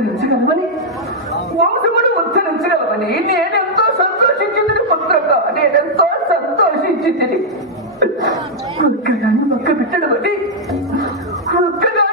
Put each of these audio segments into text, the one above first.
ఉద్ధరించగలవని వంశమును ఉద్ధరించగలవని నేనెంతో సంతోషించింది పుత్రంగా నేనెంతో సంతోషించింది. ఒక్కదాన్ని ఒక్క పెట్టడం అని ఒక్కగా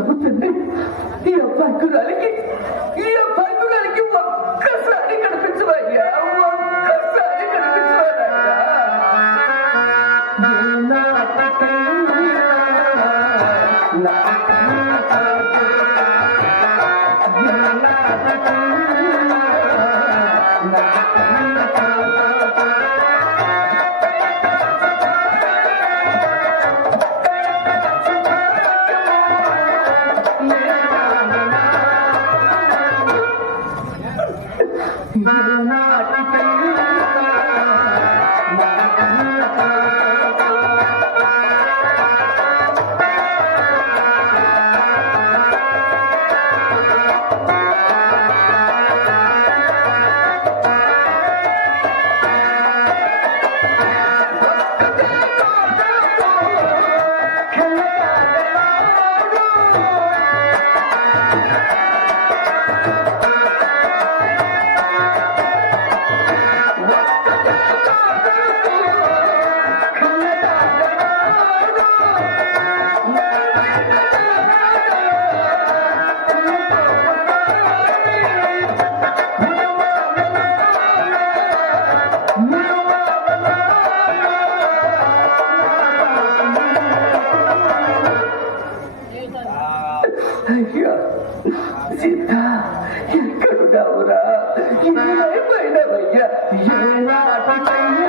నవ్వుతుంది. ఈ అబ్బాయి కురాలకి ఈ అయ్యా సీత ఎక్కడున్నావురా? ఏమైనావయ్యా ఏనాటికైనా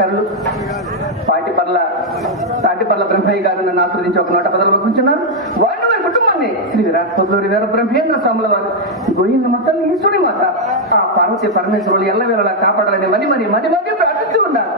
కళాకారులు పాటిపర్ల తాటిపర్ల బ్రహ్మయ్య గారు నన్ను ఆశ్రదించి ఒక నోట పదలు పంపించున్నారు వారిని వారి కుటుంబాన్ని శ్రీ విరాట్ పొద్దులూరి వీర బ్రహ్మేంద్ర స్వాముల వారు గోయింద మొత్తం ఈశ్వరి మాత ఆ పార్వతి పరమేశ్వరులు ఎల్లవేళలా కాపాడాలని మరి మరి మరి మరి ప్రార్థిస్తూ ఉన్నారు.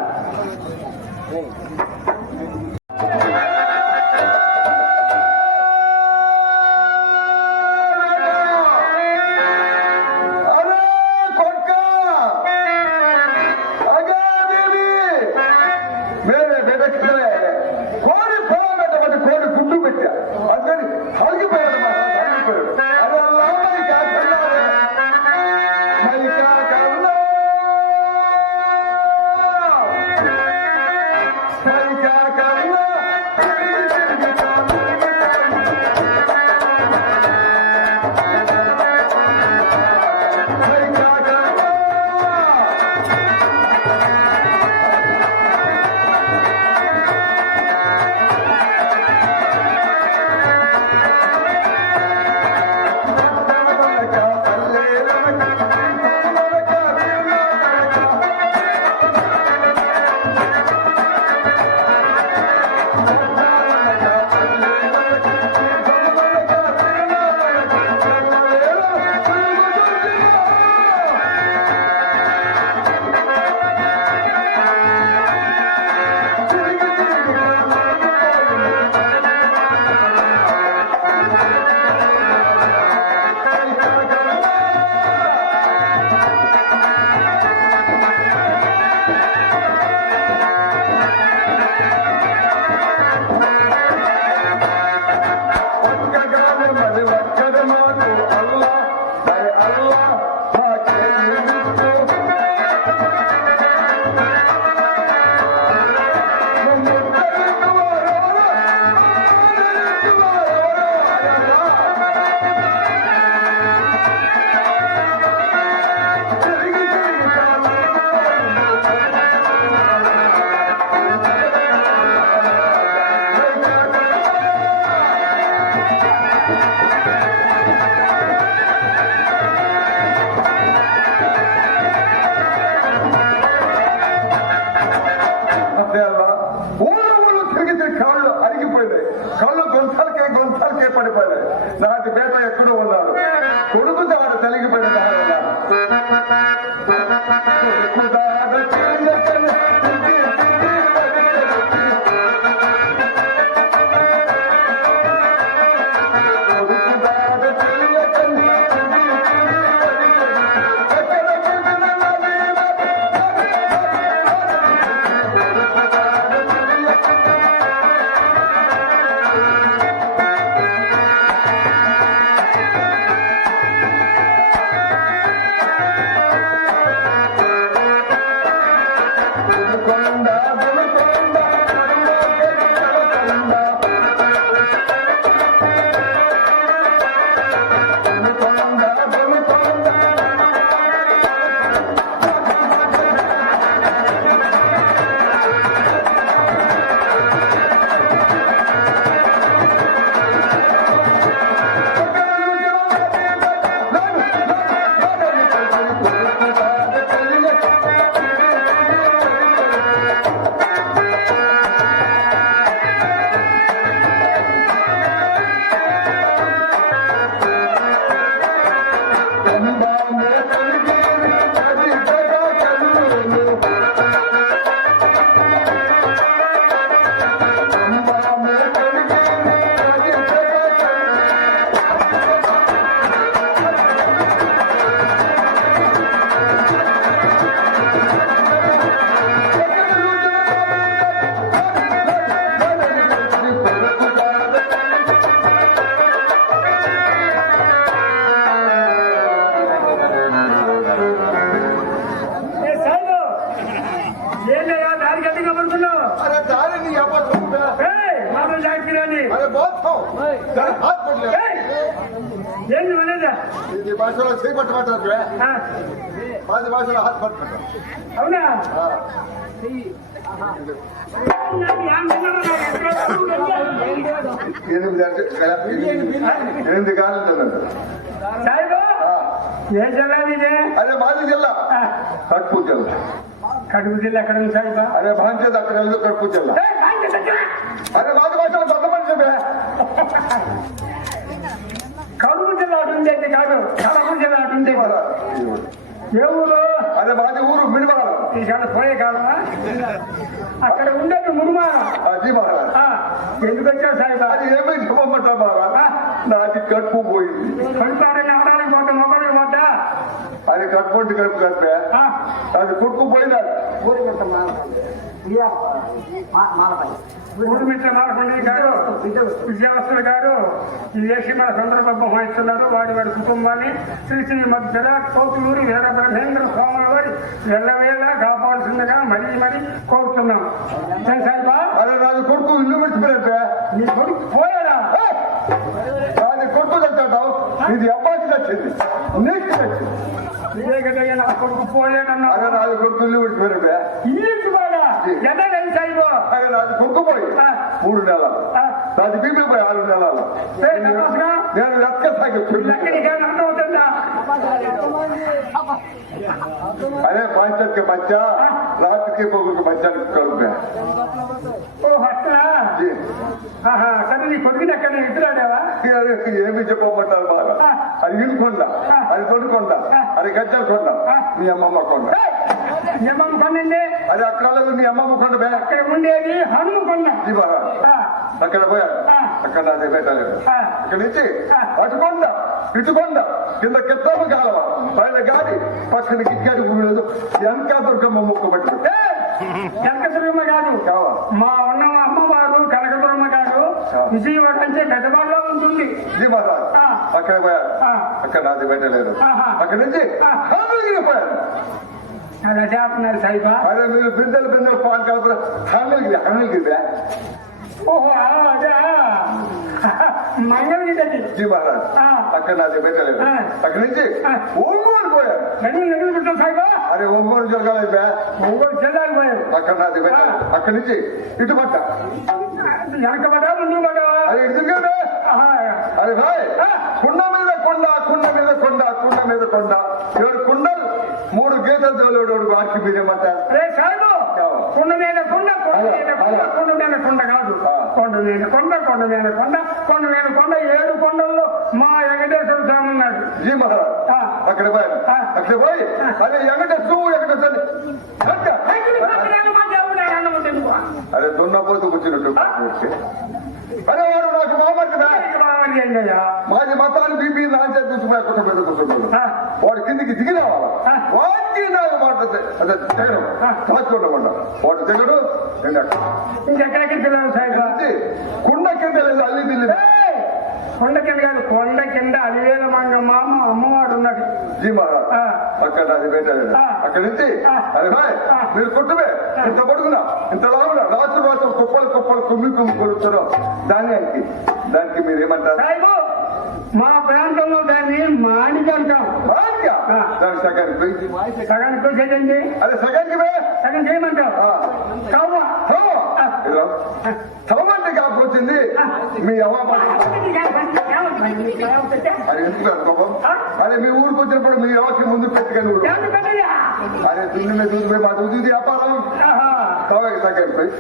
అవునా हां ఎనిమిది అంటే ఎనిమిది కాలు ఉంటుందండి సాయిబు ఏ జిల్లా ఇదే అదే మాది జిల్లా కట్పు జిల్లా కడుపు జిల్లా ఎక్కడ ఉంది సాయిబా అదే భాంచేది అక్కడ వెళ్తే కట్పు జిల్లా ఏయ్, బాగా దగ్గర. అదే మాది భాషలో పెద్ద మనిషి బే. కడుపు జిల్లా అటు ఉంది అయితే కాదు కడప జిల్లా అటు ఉంది ఏ ఊరు అదే మాది ఊరు మిడిమగల ఈ కాలం పోయే కాలమా అక్కడ ఉండేది మునుమానం అది మహారాజ్ ఆ, ఎందుకు వచ్చావు సాయిబా అది ఏమై చెప్పమంటారు మహారాజ్ నాది కట్పు పోయింది కడుపాడని ఆడడానికి పోతా మొగడికి పోతా అది కట్టుకుంటే కడుపు కట్టే ఆ, అది కొట్టుకు పోయినాడు ఊరు మిత్ర మారకొండ గారు విజయవస్తులు గారు ఈ దేశీ మన సందర్భం వహిస్తున్నారు. వాడి వాడి కుటుంబాన్ని శ్రీ శ్రీ మధ్యల కోతులూరి వీర బ్రహ్మేంద్ర స్వాముల వారి ఎల్లవేళ కాపాడుతుండగా మరీ మరీ కోరుతున్నాం. నాది కొడుకు ఇల్లు విడిచిపోయినట్టే నీ కొడుకు పోయాడా? కొడుకు ఇది అబ్బాయికి నచ్చింది. నీకు నచ్చింది. నా కొడుకు పోయాడన్నా నాది కొడుకు ఇల్లు బాగా ఎంత సాయిబో అదే నాది మూడు నెలలు. నాది బీపీ పోయి ఆరు నెలలు? నేను లెక్క సాగి అదే పంచకి మధ్య రాత్రికి పొగుకి మధ్యానికి కలుపే ఓ అట్లా? సరే నీ కొడుకుని ఎక్కడ ఇద్దరాడావా ఏమి చెప్పమంటారు బాగా? అది ఇల్లుకొండ అది తొడుకొండ అది గజ్జల కొండ. మీ అమ్మమ్మ కొండ. నిమ్మం కొనండి అది అక్కడ మీ అమ్మమ్మ కొండ అక్కడ ఉండేది హనుమ కొండ ఇది మహారాజ్ ఆ, అక్కడ పోయారు. అక్కడ అదే పెట్టలేదు. అక్కడి నుంచి అటుకొండ ఇటుకొండ కింద కిత్తమ్మ కాలవ పైన గాడి పక్కన గిక్కడి ఊళ్ళదు వెనక దుర్గమ్మ ముక్కు పట్టు వెంకటరమ్మ గారు కావాలి మా ఉన్న అమ్మవారు కనకదురమ్మ గారు ఆ. విజయవాడ అంటే పెద్దవాడలో ఉంటుంది. ఆ. అక్కడ పోయారు. అక్కడ అది పెట్టలేదు. అక్కడి నుంచి పోయారు. అదే చేస్తున్నారు సాయిబా అదే మీరు బిందెలు బిందెలు పాన్ కలపరు హామీగిరి హామీగిరి ఓహో ఆ, అదే మంగళగిరి జీ మహారాజ్. అక్కడ పెట్టలేదు ఆ. అక్కడి నుంచి. ఒంగోలు పోయారు ఎన్ని ఎన్ని పెట్టాం సాయిబా అరే ఒంగోలు జరగాలి ఒంగోలు జిల్లాకు పోయారు అక్కడ నాది పెట్టలేదు ఆ. అక్కడి నుంచి ఇటు పట్ట వెనక పడా ముందు పడా అది ఇటు ఆహా. అరే భాయ్. కుండ మీద కొండ కుండ మీద కొండ కుండ మీద కొండ ఏడు కుండలు మూడు గీతలు తోలేడు వారికి మీరేమంటారు కొండ మీద కొండ కొండ మీద కొండ కొండ మీద కొండ కాదు. కొండ నేను కొండ కొండ నేను కొండ కొండ నేను కొండ ఏడు కొండల్లో మా వెంకటేశ్వర స్వామి ఉన్నాడు. జీ మహారాజ్. అక్కడ పోయి. అక్కడ పోయి. అదే అన్నం ఎందుకు? అరే దున్నపోతు కూర్చున్నట్టు అరే వాడు నాకు మామర్దిదా బాగుంది ఏంటయ్యా? మాది మతాన్ని బీపీ చూసిపోయి కుట్ట మీద కూర్చుంటాడు ఆ. వాడు కిందికి దిగి రావాలా. వాడికి నాకు మాట అదే ఆ. దాచుకోవడం వాడు దిగడు ఇంకెక్కడికి పిల్లలు సాయిబా కుండ కింద లేదు అల్లి ఏయ్! కొండ కింద కాదు కొండ కింద అలివేల మంగమ్మ అమ్మవాడు ఉన్నాడు జీ మహారాజ్. అక్కడ అది పెట్టలేదు ఆ. అక్కడి నుంచి భాయ్ ఆ. మీరు కుట్టుమే ఇంత పడుకున్నా ఇంత రాత్రి రాత్రి కుప్పలు కుప్పలు కుమ్మి కుమ్మి కొడుతున్నాం దానికి దానికి మీరు ఏమంటారు మా ప్రాంతంలో దాన్ని మాణిక అంటాం. సగానికి సగానికి వచ్చేదండి అదే సగానికి సగం చేయమంటావు. ఆ. కవ్వ కాపు వచ్చింది మీ అవ్వ అది ఎందుకు కోపం అదే మీ ఊరికి వచ్చినప్పుడు మీ అవ్వకి ముందు పెట్టుకొని? అదే దున్ను మీద దూది మా దూది వ్యాపారం. ఆహా. తవకి సగానికి పోయి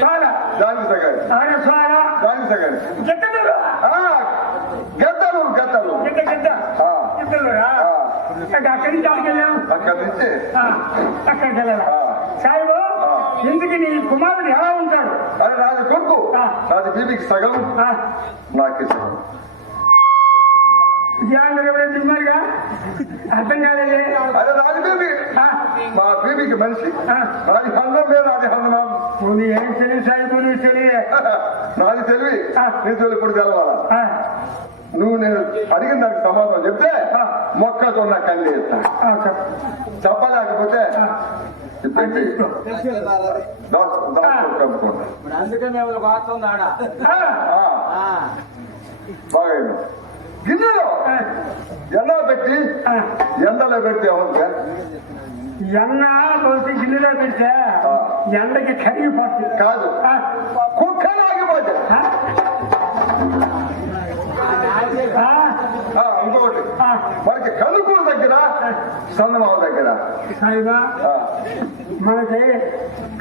చాలా. దానికి సగానికి ఆడ స్వారా. దానికి సగానికి గిద్దలూరు. ఆ, గద్దలు గద్దలు గిద్ద గిద్ద. ఆ. గిద్దలూరా? ఆ. అంటే అక్కడి నుంచి అక్కడికి వెళ్ళాము అక్కడి నుంచి అక్కడికి వెళ్ళాలా. సాయిబు. ఇందుకు నీ కుమారుడు ఎలా ఉంటాడు అరే నాది కొడుకు. నాది బీబీకి సగం నాకు సగం తిన్నారుగా అర్థం కాలేదే అరే నాది బీబీ ఆ, మా బీబీకి మనిషి ఆ. నాది హందం లేదు నాది హందమా నువ్వు ఏం తెలివి సాయిబు నువ్వు తెలియే నాది తెలివి ఆ. నీ తెలివి ఇప్పుడు తెలవాలా నువ్వు నేను అడిగిన దానికి సమాధానం చెప్తే ఆ. మొక్కకున్న కళ్ళు చెప్పు. చెప్పలేకపోతే ఆ, చెప్పండి తీసుకో. దాస్ దాస్ కప్పుకోండి అందుకే మేము వాడుతుంది ఆడ ఆ, ఆ, బాగా. గిన్నెలో ఎండ పెట్టి. ఎండలో పెడితే అవుతుంది ఎన్న పోసి గిన్నెలో పెడితే. ఎండకి కరిగిపోతుంది. కాదు. ఆ, మనకి కనుకూరు దగ్గర సందమావ దగ్గర సాయిబా ఆ, మనకి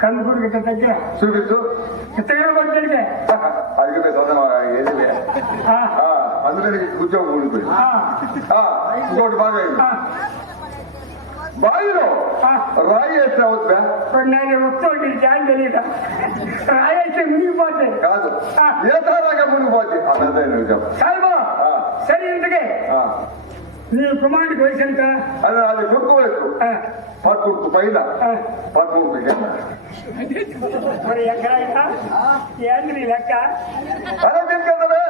కందుకూరు గిట్ట దగ్గర చూపించు ఇత్తగా పడితే అడిగిపోయి సందమావ ఏది అందులో నీకు ఉద్యోగం ఊడిపోయింది ఆ, ఇంకోటి బాగా విను. బావిలో రాయి వేస్తే అవుతుందా నేను వస్తుంది జాయిన్ తెలియక రాయేస్తే మునిగిపోతే కాదు ఏ తారాగా మునిగిపోతే అదే నువ్వు చెప్పు సాయిబా ఆ. సరే ఇంతకే ఎంత? అదే అది కొడుకు వయసు. ఆ, పదకొండు పైన. పదకొండు కింద. మరి ఎక్కడైనా? ఏంది నీ లెక్క? అదే దీనికి ఎంతవే?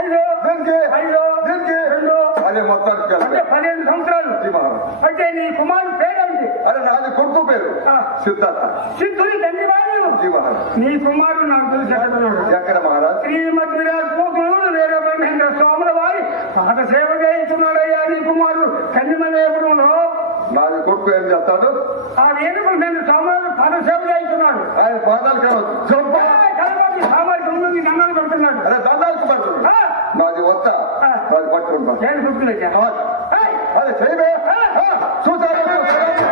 ఐదు. దీనికి? ఐదు. దీనికి? రెండు. అదే మొత్తానికి అంటే పదిహేను సంవత్సరాలు. అంటే నీ కుమారుడు పేరేంటి అరే నాది కొడుకు పేరు. సిద్ధార్థ. సిద్ధుని మహారాజ్ నీ కుమారుడు నాకు తెలిసి ఎక్కడున్నాడు ఎక్కడ మహారాజ్? శ్రీమద్ విరాట్ పోతుడు వేరే బ్రహ్మేంద్ర స్వాముల పాద సేవ చేయించున్నాడయ్యా నీ కుమారుడు. కన్యమలేపురంలో నాది కొడుకు ఏం చేస్తాడు? ఆ వేద బ్రహ్మేంద్ర స్వాములు పాద సేవ చేయించున్నాడు ఆయన పాదాలు కావచ్చు సామాజిక దండాలు పెడుతున్నాడు. దండాలకు పడుతుంది నాది వస్తా. నాది పట్టుకుంటాను అదే చూసాను